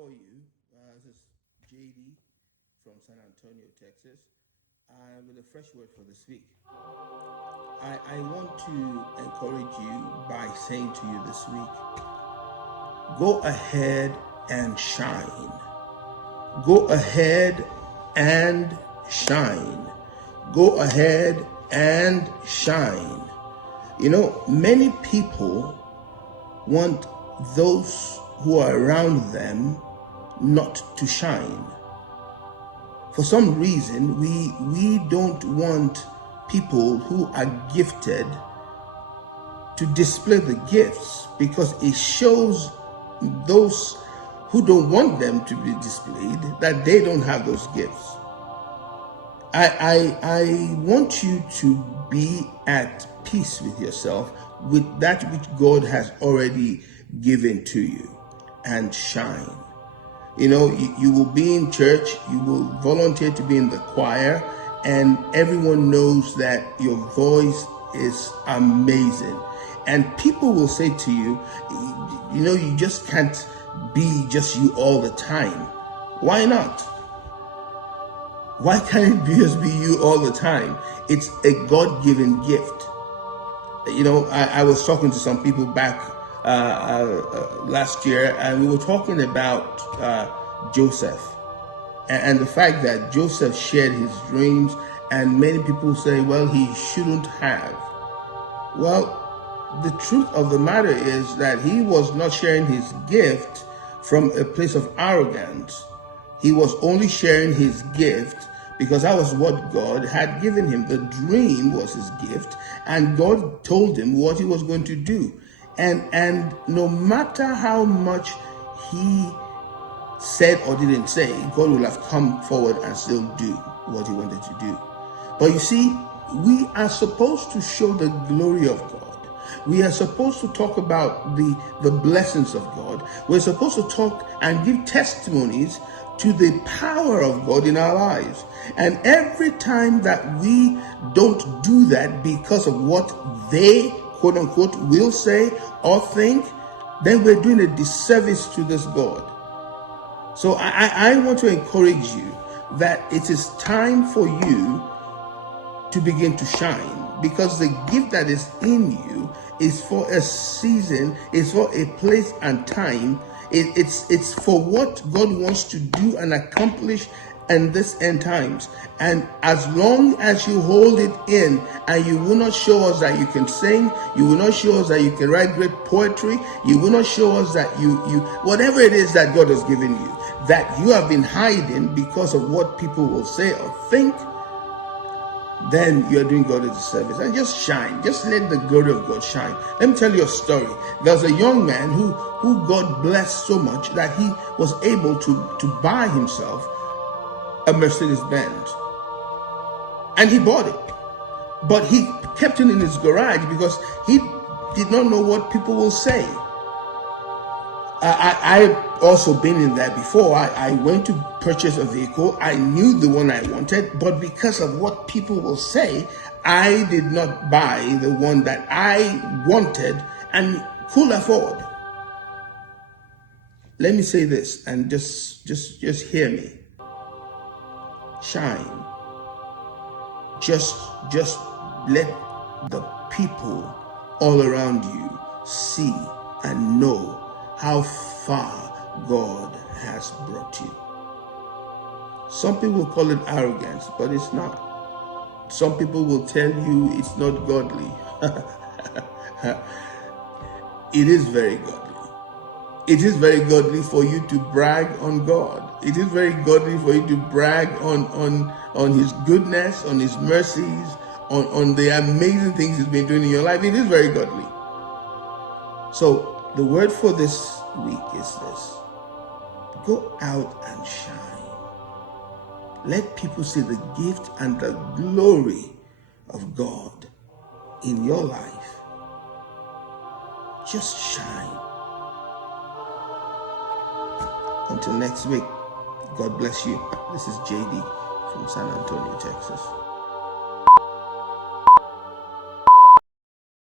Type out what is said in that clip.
how are you? This is JD from San Antonio, Texas, with a fresh word for this week. I want to encourage you by saying to you this week, go ahead and shine. Go ahead and shine. Go ahead and shine. You know, many people want those who are around them not to shine. For some reason, we don't want people who are gifted to display the gifts because it shows those who don't want them to be displayed that they don't have those gifts. I want you to be at peace with yourself, with that which God has already given to you, and shine. You know, you will be in church, you will volunteer to be in the choir, and everyone knows that your voice is amazing. And people will say to you, you know, you just can't be just you all the time. Why not? Why can't it just be you all the time? It's a God-given gift. You know, I was talking to some people back last year, and we were talking about Joseph and the fact that Joseph shared his dreams, and many people say, well, he shouldn't have. Well, the truth of the matter is that he was not sharing his gift from a place of arrogance. He was only sharing his gift because that was what God had given him. The dream was his gift, and God told him what he was going to do. And no matter how much he said or didn't say, God will have come forward and still do what he wanted to do. But you see, we are supposed to show the glory of God. We are supposed to talk about the blessings of God. We're supposed to talk and give testimonies to the power of God in our lives. And every time that we don't do that because of what they, quote unquote, will say or think, then we're doing a disservice to this God. So I want to encourage you that it is time for you to begin to shine, because the gift that is in you is for a season, is for a place and time. It's for what God wants to do and accomplish in this end times. And as long as you hold it in and you will not show us that you can sing, you will not show us that you can write great poetry, you will not show us that you whatever it is that God has given you, that you have been hiding because of what people will say or think, then you're doing God a disservice. And just shine. Just let the glory of God shine. Let me tell you a story. There was a young man who God blessed so much that he was able to buy himself a Mercedes-Benz. And he bought it. But he kept it in his garage because he did not know what people will say. I've also been in that before. I went to purchase a vehicle. I knew the one I wanted, but because of what people will say, I did not buy the one that I wanted and could afford. Let me say this, and just hear me. Shine. Just let the people all around you see and know how far God has brought you. Some people call it arrogance, but it's not. Some people will tell you it's not godly. It is very godly. It is very godly for you to brag on God. It is very godly for you to brag on His goodness, on His mercies, on the amazing things He's been doing in your life. It is very godly. So the word for this week is this: go out and shine. Let people see the gift and the glory of God in your life. Just shine. Until next week, God bless you. This is JD from San Antonio, Texas.